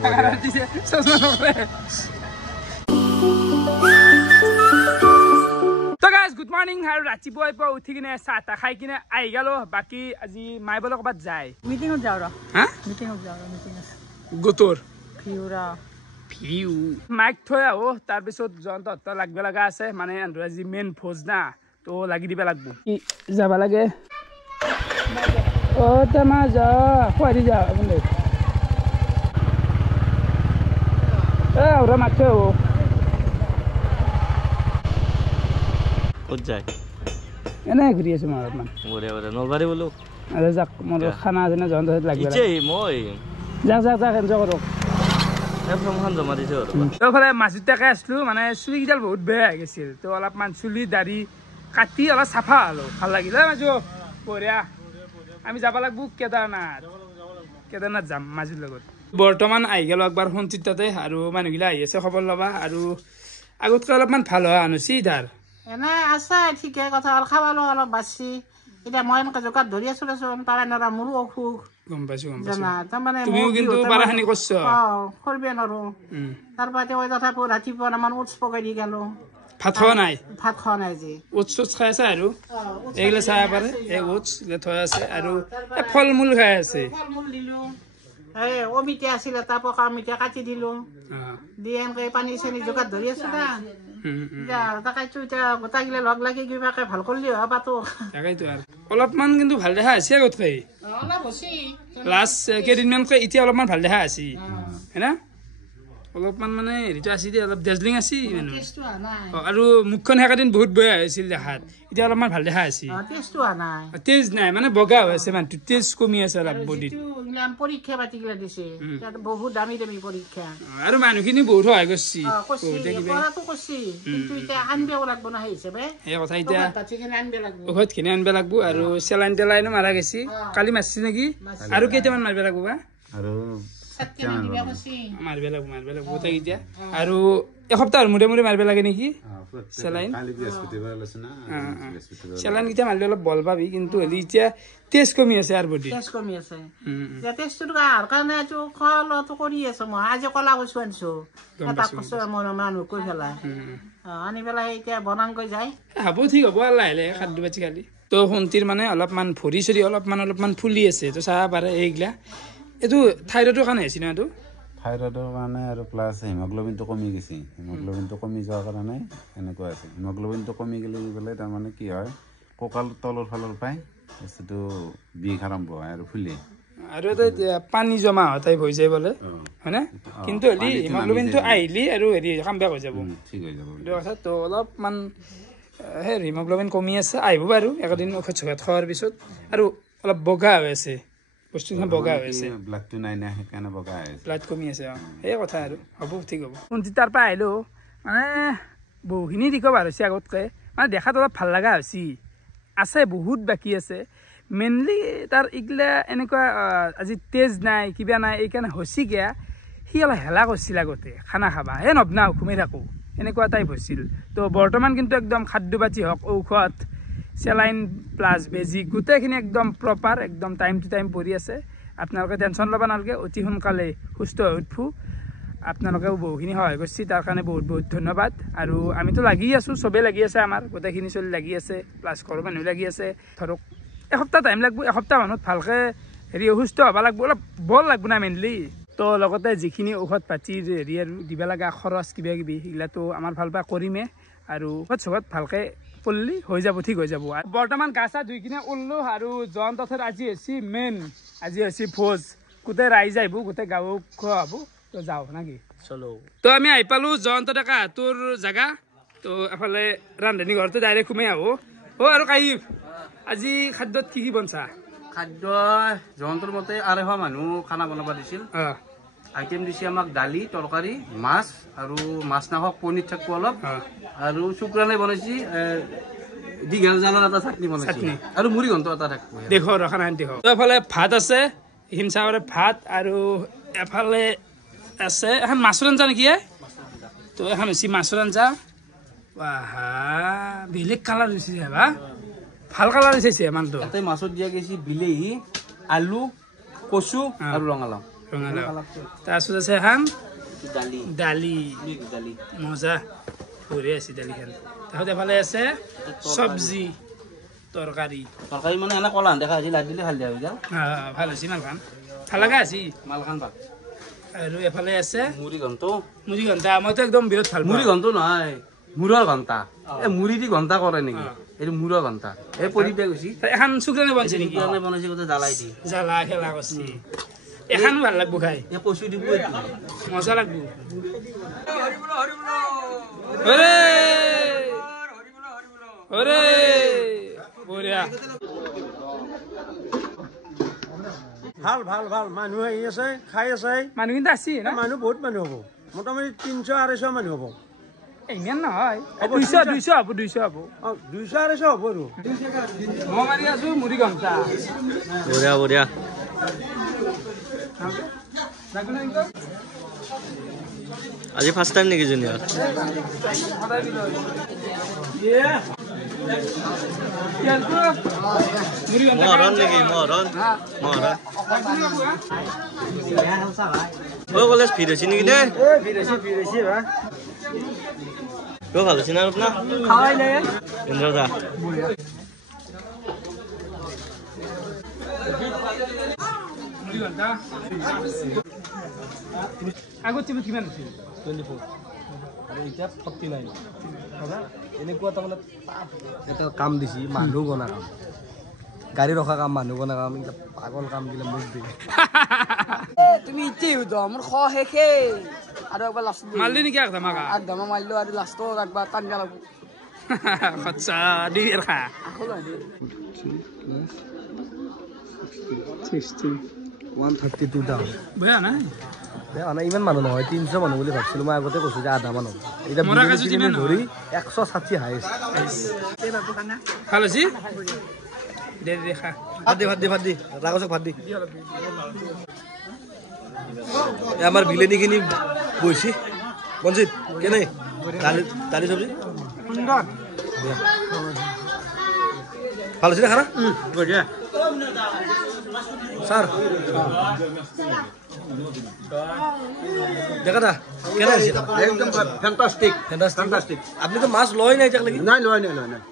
তো guys good morning আৰু ৰাতিপুৱাই পৰা উঠি কিনে চাহ তাহ খাই কিনে আহি গলো বাকী আজি মাই বোলে ক'ৰবাত যায় মিটিঙত যাওঁ ৰ হা মিটিঙত যাওঁ ৰ মিটিং আছে গোটৰ ফিউৰা ভিউ মাইক থৈ আহো তাৰপিছত জয়ন্তহঁত লাগিব লগা আছে মানে আজি মেইন ভোজ না তো লাগি দিব লাগব কি যাব লাগে অ' তেমা যা খুৱাই যা আপুনি মাত থৈ আহো ক'ত যায় এনে ঘূৰি আছো মই অলপমান নলবাৰী বোলো আৰু যাক মোৰ খানা আছে না জয়ন্তহঁত লাগিব মই যাক এনজয় কৰক জমা দিছো তইফালে মাজুতাকে আছিলো মানে চুলিকেইডাল বহুত বেয়া হৈ গৈছিল তো অলপমান চুলি দাড়ি কাটি অলপ চাফা হলো ভাল লাগিল মাজু বঢ়িয়া আমি যাব লাগব কেদাৰনাথ যাম মাজুৰ লগত বৰ্তমান আহি গেলো একবাৰ সঞ্চিত তাতে আৰু মানুহগিলা আহি আছে খবৰ ল'বা আৰু আগতকৈ অলপমান ভাল হোৱা আনুছি ধাৰ এনে আছে ঠিকে কথা হ'ল খাবলৈ অলপ বাছি এতিয়া মই এনেকৈ জোগাত ধৰি আছো দেচোন পাৰে নৰা মোৰো অসুখ গম পাইছো তাৰমানে তুমিও কিন্তু পাৰাখিনি কৰছ কৰিব নোৱাৰো তাৰপৰা তেওঁ তথাপিও ৰাতিপুৱা আমাৰ উৎস পকাই দি গেলো ভাত খোৱা নাই যি উৎস খাই আছে আৰু এইগিলা চাব পাৰে এই উৎস থৈ আছে আৰু ফল মূল খাই আছে ফল মূল দিলো এই অমিতা আছিল এটা পকা অমিতা কাটি দিলো দি এনেকৈ পানী চানী জোগাত ধৰি আছো না তাকেতো এতিয়া গোটাইগিলা লগ লাগি কিবাকে ভাল কৰিলি পাতো তাকেইতো আৰু অলপমান কিন্তু ভাল দেখা আছে আগতকৈ অলপ হৈছে লাষ্ট কেইদিনমানকৈ এতিয়া অলপমান ভাল দেখা আছে হয়না অলপমান মানে হেৰিটো আছে অলপ ডেজলিং আছে আৰু মুখখন সেইকেইদিন বহুত বেয়া হৈছিল দেখাত এতিয়া অলপমান ভাল দেখা আছে তেজ নাই মানে বগা হৈ আছে মানুহটো তেজ কমি আছে অলপ বডিত পৰীক্ষা পাতিগিলা দিছে বহুত দামী দামী পৰীক্ষা আৰু মানুহখিনি বহুত সহায় কৰিছে কিন্তু এতিয়া আনিবও লাগব না সেই হিচাপে সেই কথা এতিয়া ঔষধখিনি আনিব লাগব আৰু চেলাইন টেলাইনো মাৰা গৈছে কালি মাৰিছে নেকি আৰু কেইটামান মাৰিব লাগব বা আৰু মাৰিব লাগিব গোটেই এতিয়া আৰু এসপ্তাহৰ মূৰে মূৰে মাৰিব লাগে নেকি চেলাইন চেলাইন কেইটা মাৰিলে অলপ বল পাবি কিন্তু হেৰি এতিয়া তেজ কমি আছে আৰু বডি তেজটো কাৰণে খোৱা লোৱাটো কৰি আছো মই আজি কলা কচু আনিছো মানুহ কৈ পেলাই আনি পেলাই এতিয়া বনাংকৈ যায় হ'ব ঠিক হ'ব লাহে লাহে খাদ্য বাতি খালি তো সোণটিৰ মানে অলপমান ভৰি চৰি অলপমান ফুলি আছে তো চাব পাৰে এইগিলা এইটো থাইৰয়ডৰ কাৰণে হৈছে না এইটো থাইৰয়ডৰ কাৰণে আৰু প্লাছ হিমগ্ল'বিনটো কমি গৈছে হিমগ্ল'বিনটো কমি যোৱাৰ কাৰণে এনেকুৱা আছে হিমগ্ল'বিনটো কমি গ'লে পেলাই তাৰমানে কি হয় কঁকাল তলৰ ফালৰ পৰাই বস্তুটো বিষ আৰম্ভ হয় আৰু ফুলে আৰু এটা পানী জমা হোৱা টাইপ হৈ যায় বোলে হয়নে কিন্তু হেৰি হিমগ্ল'বিনটো আহিলি আৰু হেৰি কাম বেয়া হৈ যাব ঠিক হৈ যাব এইটো কথা তো অলপমান সেই হিমগ্ল'বিন কমি আছে আহিব বাৰু একদিন ঔষধ চৌষধ খোৱাৰ পিছত আৰু অলপ বগা হৈ আছে বস্তুখিনি বগা হৈ আছে ব্লাডটো নাই না সেইকাৰণে বগা হৈ আছে ব্লাড কমি আছে সেই কথা আৰু হ'ব ঠিক হ'ব কোনটি তাৰ পৰা আহিলোঁ মানে বহুখিনি ৰিকভাৰ হৈছে আগতকৈ মানে দেখাত অলপ ভাল লগা হৈছে আছে বহুত বাকী আছে মেইনলি তাৰ এইগিলা এনেকুৱা আজি তেজ নাই কিবা নাই এইকাৰণে হৈছে গিয়া সি অলপ হেলা কৰিছিল আগতে খানা খাবা হে নবনাও ঘুমাই থাকোঁ এনেকুৱা টাইপ হৈছিল তো বৰ্তমান কিন্তু একদম খাদ্য পাতি হওক ঔষধ চেলাইন প্লাছ বেজি গোটেইখিনি একদম প্ৰপাৰ একদম টাইম টু টাইম পৰি আছে আপোনালোকে টেনশ্যন ল'ব নালাগে অতি সোনকালে সুস্থ হৈ উঠবো আপোনালোকেও বহুখিনি সহায় কৰিছে তাৰ কাৰণে বহুত বহুত ধন্যবাদ আৰু আমিতো লাগি আছোঁ চবেই লাগি আছে আমাৰ গোটেইখিনি চলি লাগি আছে প্লাছ ঘৰৰ মানুহ লাগি আছে ধৰক এসপ্তাহ টাইম লাগব এসপ্তাহ মানত ভালকৈ হেৰি সুস্থ হ'ব লাগব অলপ বল লাগব না মেইনলি তো লগতে যিখিনি ঔষধ পাতিৰ হেৰি আৰু দিব লগা খৰচ কিবা কিবি সেইগিলাটো আমাৰ ফালৰ পৰা কৰিমে আৰু ঔষধ চৌষধ ভালকৈ পল্লি হৈ যাব ঠিক হৈ যাব বৰ্তমান গা চা ধুই কিনে উল্লো আৰু জয়ন্তহঁতৰ আজি হৈছে মেইন আজি হৈছে ভোজ গোটেই ৰাইজ আহিব গোটেই গাঁও খোৱা হ'ব তো যাওঁ নাকি চলো তো আমি আহি পালোঁ জয়ন্ত ডেকা তোৰ জেগা তো এফালে ৰান্ধনী ঘৰটো ডাইৰেক্ট সোমাই আহোঁ আৰু কাহিব আজি খাদ্যত কি বনছা খাদ্য জয়ন্তৰ মতে 200 মানুহ খানা বনাব দিছিল আইটেম দিছে আমাক দালি তৰকাৰী মাছ আৰু মাছ নাহক পনীৰ থাকিব অলপ আৰু শুক্ৰানে বনাইছি দীঘল জালৰ এটা চাটনি বনাইছি আৰু মুড়ি ঘণ্ট এটা থাকিব দেখো খানা দেখো তো এফালে ভাত আছে হিমসাগৰে ভাত আৰু এফালে আছে এখন মাছৰ আঞ্জা নেকি তো এখন হৈছে মাছৰ আঞ্জা বাহা বেলেগ কালাৰ হৈছে বা ভাল কালাৰ হৈছে মানুহটো তাতে মাছত দিয়া গৈছে বিলাহী আলু কচু আৰু ৰঙালাও ৰঙালাও তাৰপিছত আছে এখন দালি দালি দালি মজা ভৰি আছে দালিখন তাৰপিছত এফালে আছে চব্জি তৰকাৰী তৰকাৰী মানে এনে কলা দেখা আজি লাগ দিলে হালধীয়া হৈ যায় ভাল হৈছে মালখান ভাল লগা আছে মালখান ভাত আৰু এফালে আছে মুড়ি ঘণ্ট মুড়ি ঘণ্টা মইতো একদম বিৰাট ভাল মুড়ি ঘণ্ট নহয় মূৰৰ ঘণ্টা এই মুড়ি দি ঘণ্টা কৰে নেকি এইটো মূৰৰ ঘণ্টা এই পৰিতে গৈছি এখন শুক্ৰানে বনাইছে নেকি বনাইছে গোটেই জ্বালাই দি জ্বালা খেলা কৰিছে এখানো ভাল লাগব খাই এই কচু দিব এইটো মজা লাগব ওরে ওরে বঢ়িয়া ভাল ভাল ভাল মানুহ আহি আছে খাই আছে মানুহ কিন্তু আছে না মানুহ বহুত মানুহ হ'ব মোটামুটি 300-250 মানুহ হ'ব ইমান নহয় 200 হ'ব 200 হ'ব 200-250 হ'ব আৰু মই মাৰি আছো মুড়ি ঘণ্টা বঢ়িয়া বঢ়িয়া আজি ফাৰ্ষ্ট টাইম নেকি জুনিয়ৰ মহৰণ নেকি মহৰণ মহৰণ কলেজ ভিৰ হৈছে নেকি দেই কিয় ভাল হৈছে না আপোনাৰ ইন্দ্ৰদা আগত টিমত কিমান আছিল 24 আৰু এতিয়া 49 এনেকুৱা তাৰমানে এটা কাম দিছি মানুহ গনা কাম গাড়ী ৰখা কাম মানুহ গনা কাম এটা পাগল কাম দিলে মোক দি তুমি ইতেই হুদ মোৰ খ শেষে আৰু একবাৰ লাষ্ট মাৰলি নেকি একদম একদম মাৰিলো আৰু লাষ্টত একবাৰ টানিব লাগিব খচ্চা দি ৰখা আকৌ লৈ 132 ডাউন বেয়া নাই ইমান মানুহ নহয় 300 মানুহ বুলি ভাবছিলো মই আগতে কৈছো যে আধা মানুহ এতিয়া মৰা কাজু কিমান ধৰি 160 হাইছ ভাল হৈছে দে দেখা ভাত দি ৰাগছক ভাত দি আমাৰ বিলেনিখিনি বৈছি মনজিত কেনে দালি চব্জি সুন্দৰ ভাল হৈছে খানা বঢ়িয়া স্যার দেখা দা কেনে আছে একদম ফ্যান্টাস্টিক ফ্যান্টাস্টিক আপনি তো মাছ লয় নাই তাক লাগি নাই লয়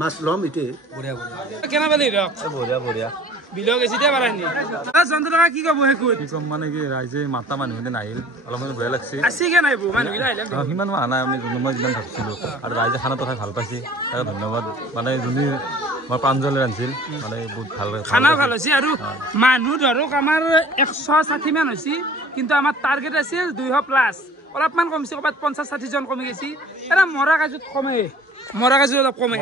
মাছ ল'ম ইতে বঢ়িয়া বঢ়িয়া কেনা পালি ৰক বঢ়িয়া বঢ়িয়া বিলো গেছি দে বাৰানি জন্তু টকা কি কব হেকুত কি কম মানে কি ৰাইজে মাতা মানুহখিনি নাহিল অলপমান বেয়া লাগছে আছে কে নাই মানুহ গিলা আহিলে সিমান অহা নাই আমি মই যিমান ভাবিছিলোঁ আৰু ৰাইজে খানাটো খাই ভাল পাইছে তাকে ধন্যবাদ মানে যোনে মই প্ৰাঞ্জলে ৰান্ধিছিল মানে বহুত ভাল খানা ভাল হৈছে আৰু মানুহ ধৰক আমাৰ 160 মান হৈছে কিন্তু আমাৰ টাৰ্গেট আছিল 200 প্লাছ অলপমান কমছে ক'ৰবাত 50-60 জন কমি গৈছে এটা মৰা কাজত কমে মৰা কাজত অলপ কমে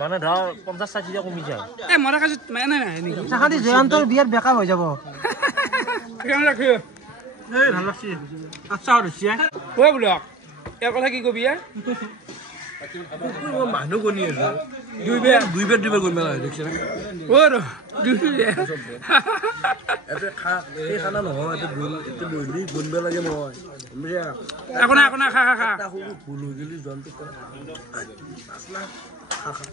মানে ধৰ 50-60 কমি যায় এই মৰা কাজত মানে নাই নেকি খালি জয়ন্তৰ বিয়াত বেকাৰ হৈ যাব কেনে ৰাখে এই ভাল লাগছে আচ্ছা হৈছে কৈ ব্লক ইয়াৰ কথা কি কবি মানুহ গনি আছে দুই বেৰ গনি মেলা দেখছ না ওৰ দুই এতে খা এই খানা নহয় এতে বইলি গনবে লাগে মই বুঝা আকোনা খা এটা হবু ভুল হৈ গলি জন্তু আসলা খা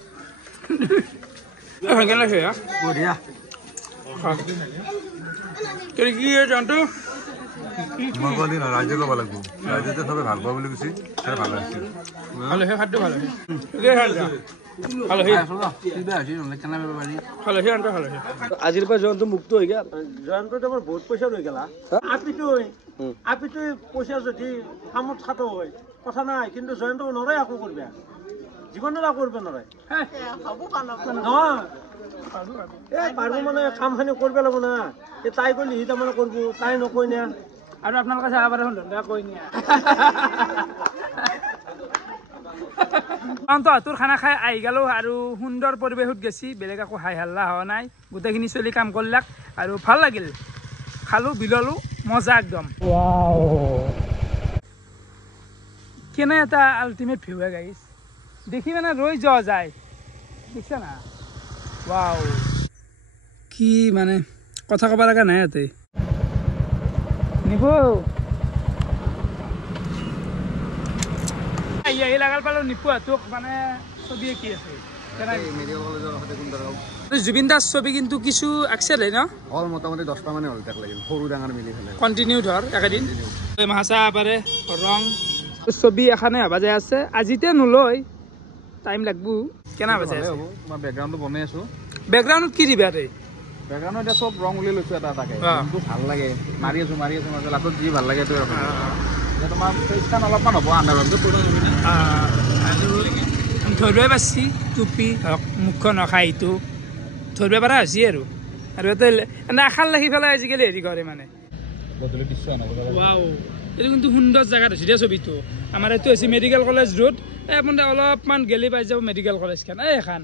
কেনে ৰাখে বঢ়িয়া কি জন্তু মই ক'লি না ৰাইজে ক'ব লাগিব ৰাইজে যে চবে ভাল পোৱা বুলি কৈছে তাই ভাল হৈছে ভালো হে খাদ্য ভালো হে ভালো হে ভালো হে আনটা ভালো হে আজিৰ পৰা জয়ন্ত মুক্ত হৈ গেল জয়ন্ত তোমাৰ বহুত পইচা লৈ গেলা আপিটো পইচা যদি কামত খাটো হয় কথা নাই কিন্তু জয়ন্ত নৰে আকো কৰবে জীবনত আকো কৰবে নৰে নহয় পাৰবো মানে কামখানি কৰবে লাগবো না তাই কইলি সি তাৰমানে কৰবো তাই নকই না আৰু আপোনালোকে চাব পাৰে শুন কৈ নিয়া তোৰ খানা খাই আহি গেলো আৰু সুন্দৰ পৰিৱেশত গেছি বেলেগ একো হাই হাল্লা হোৱা নাই গোটেইখিনি চলি কাম কৰিলাক আৰু ভাল লাগিল খালো বিললো মজা একদম কেনে এটা আল্টিমেট ভিউ হে গাইছ দেখি মানে ৰৈ যোৱা যায় দেখিছা না ৱাও কি মানে কথা ক'ব লগা নাই ইয়াতে নিব এই লাগাল পালো নিপু তোক মানে ছবি কি আছে জুবিন দাস ছবি কিন্তু কিছু আঁকছিলে ন হল মোটামুটি 10টা মানে হল তাক লাগিল সৰু ডাঙৰ মিলি ফেলে কন্টিনিউ ধৰ একেদিন মাছা পাৰে ৰং ছবি এখানে হবা যায় আছে আজিতে নলয় টাইম লাগবো কেনা বাজে হ'ব মই ব্যাকগ্ৰাউণ্ডটো বনাই আছো ব্যাকগ্ৰাউণ্ডত কি দিবা ৰে ব্যাকগ্ৰাউণ্ডত এটা সব ৰং উলি লৈছো এটা তাকে কিন্তু ভাল লাগে মাৰি আছো মানে লাটত যি ভাল লাগে তো এটা তোমাৰ ফেচখন অলপমান হ'ব আন্ধাৰটো পুৰো আৰু ধৰিবই পাৰছি টুপি হওক মুখখন নখাই এইটো ধৰিব পৰা হৈছে আৰু এটা আশাৰ লাগি পেলাই আজিকালি হেৰি কৰে মানে বদলি দৃশ্য আনব ৱাও এইটো কিন্তু সুন্দৰ জেগাত হৈছে দিয়া ছবিটো আমাৰ এইটো হৈছে মেডিকেল কলেজ ৰোড আপোনাৰ অলপমান গেলি পাই যাব মেডিকেল কলেজখন এইখন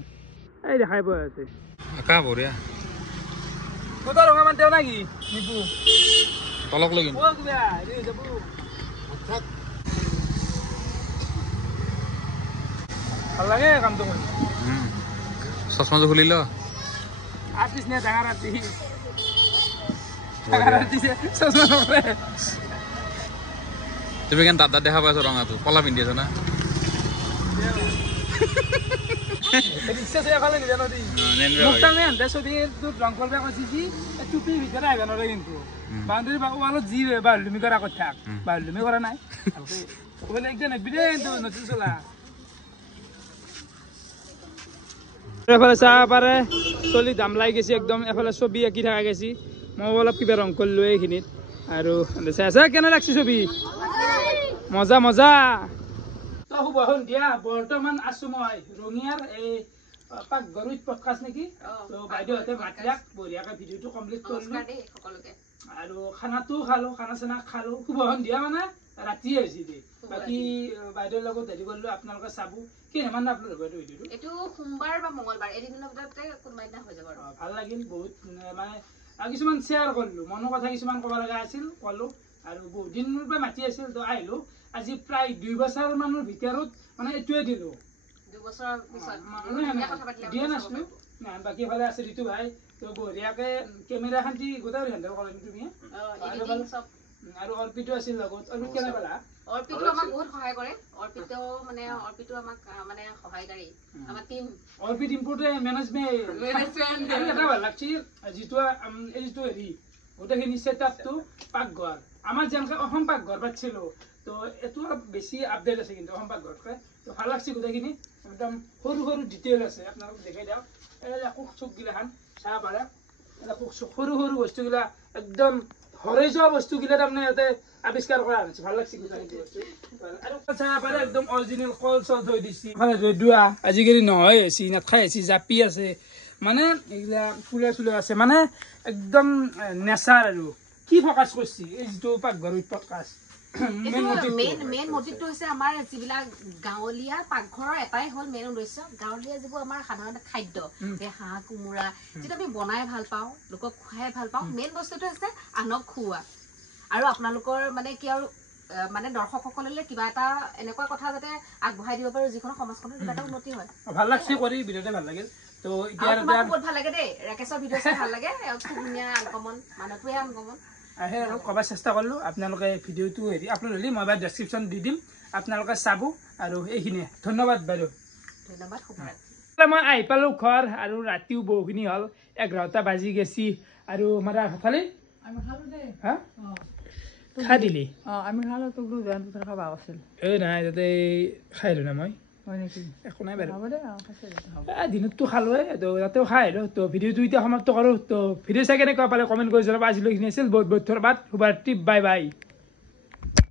এই দেখাই পোৱা আছে আকা বঢ়িয়া কোটা ৰঙা মান দেও নাকি নিপু তলক লগিন ও কিবা ৰে যাব ভাল লাগে কামটো কৰি চশমাটো খুলি ল আছিস নে ডাঙৰ ৰাতি চশমা নকৰে তুমি কেন দাদা দেখা পাইছ ৰঙাটো কলা পিন্ধি আছ না রিক্সা সে এখানে নিবে নদী মুক্তা মেন দেশো দিয়ে তো রং করবে কইছি টুপি ভিতরে আইবে না কিন্তু বাউন্ডারি বা ওয়ালত জি বালুমি করা কথা বালুমি করা নাই ওলে একজন বিদে তো নতুন চলা এফালে চা পারে চলি দাম লাই গেছি একদম এফালে ছবি আঁকি থাকা গেছি মই অলপ কিবা ৰং কৰিলো এইখিনিত আৰু চাইছা কেনে লাগছে ছবি মজা মজা তো বহন দিয়া বৰ্তমান আছো মই ৰঙিয়াৰ এই পাকঘৰত পডকাষ্ট নেকি তো বাইদেউহঁতে মাতিলাক বঢ়িয়াকৈ ভিডিঅ'টো কমপ্লিট কৰিলো আৰু খানাটো খালো খানা চানা খালো বহন দিয়া মানে ৰাতি হৈছে দে বাকি বাইদেউৰ লগত হেৰি কৰিলো আপোনালোকে চাব কি হেমান আপলোড হ'ব ভিডিঅ'টো এটো সোমবাৰ বা মঙ্গলবাৰ এদিনৰ ভিতৰতে কোনবা দিনা হৈ যাব আৰু ভাল লাগিল বহুত মানে কিছুমান শ্বেয়াৰ কৰিলো মনৰ কথা কিছুমান ক'ব লগা আছিল ক'লো আৰু বহুত দিনৰ পৰা মাতি আছিল তো আহিলো আজি প্ৰায় 2 বছৰ মানৰ ভিতৰত মানে এটোৱে দিলো 2 বছৰ পিছত কথা পাতিলা দিয়া নাছিলো না বাকি ভালে আছে ঋতু ভাই তো বঢ়িয়াকে কেমেৰা খান্তি গোটাই হেণ্ডেল কৰিম তুমি এডিটিং সব আৰু অৰ্পিটো আছিল লগত অৰ্পিত কেনে পালা অৰ্পিটো আমাক বহুত সহায় কৰে অৰ্পিটো আমাক মানে সহায়কাৰী আমাৰ টিম অৰ্পিত ইম্পৰ্ট মেনেজমেন্ট এটা ভাল লাগছি যিটো এইটো হেৰি গোটেইখিনি সেটআপটো পাকঘৰ আমাৰ যেনকে অসম পাকঘৰ পাইছিলো তো এটো বেছি আপডেট আছে কিন্তু অসম পাকঘৰতকৈ তো ভাল লাগছি গোটেইখিনি একদম সৰু সৰু ডিটেইল আছে আপোনালোক দেখাই দিয়ক এই কুক চুকগিলাখান চাহ পাৰে সৰু সৰু বস্তুগিলা একদম হৰে যোৱা বস্তুগিলা তাৰমানে ইয়াতে আৱিষ্কাৰ কৰা হৈছে ভাল লাগছে আৰু চাহ পাৰে একদম অৰিজিনেল কল চল থৈ দিছি মানে ৰেডুৱা আজিকালি নহয় হৈছে নাখাই আছে জাপি আছে মানে এইগিলা ফুলে চুলে আছে মানে একদম নেচাৰ আৰু কি ফকাছ কৰিছি এই যিটো পাকঘৰ পডকাষ্ট মেইন মটিভটো হৈছে আমাৰ যিবিলাক গাঁৱলীয়া পাকঘৰৰ এটাই হ'ল মেইন উদ্দেশ্য গাঁৱলীয়া যিবোৰ আমাৰ সাধাৰণতে খাদ্য হাঁহ কোমোৰা যিটো আমি বনাই ভাল পাওঁ লোকক খুৱাই ভাল পাওঁ মেইন বস্তুটো হৈছে আনক খুওৱা আৰু আপোনালোকৰ মানে কি আৰু মানে দৰ্শকসকললৈ কিবা এটা এনেকুৱা কথা যাতে আগবঢ়াই দিব পাৰো যিখন সমাজখনৰ কিবা এটা উন্নতি হয় ভাল লাগছে কৰি ভিডিঅ'তে ভাল লাগিল তো এতিয়া বহুত ভাল লাগে দেই ৰাকেশৰ ভিডিঅ' চাই ভাল লাগে খুব ধুনীয়া আনকমন মানুহটোৱে আনকমন আহে আৰু ক'ব চেষ্টা কৰিলো আপোনালোকে ভিডিঅ'টো হেৰি আপলোড হ'লে মই বাৰু ডেছক্ৰিপশ্যন দি দিম আপোনালোকে চাব আৰু এইখিনিয়ে ধন্যবাদ বাইদেউ ধন্যবাদ মই আহি পালোঁ ঘৰ আৰু ৰাতিও বহুখিনি হ'ল 11টা বাজি গেছি আৰু মাৰা ভালে হা খাই দিলি আমি খালো তোক জয়ন্তপুৰ খাব আছিল এই নাই তাতে খাই দিলোঁ না মই একো নাই বাৰু দিনততো খালোৱে তো তাতেও খাই আহিলোঁ তো ভিডিঅ'টো এতিয়া সমাপ্ত কৰোঁ তো ভিডিঅ' চাই কেনেকুৱা পালে কমেণ্ট কৰি জনাব আজিলৈ এইখিনি আছিল বহুত বহুত ধন্যবাদ শুভৰাত্ৰি বাই বাই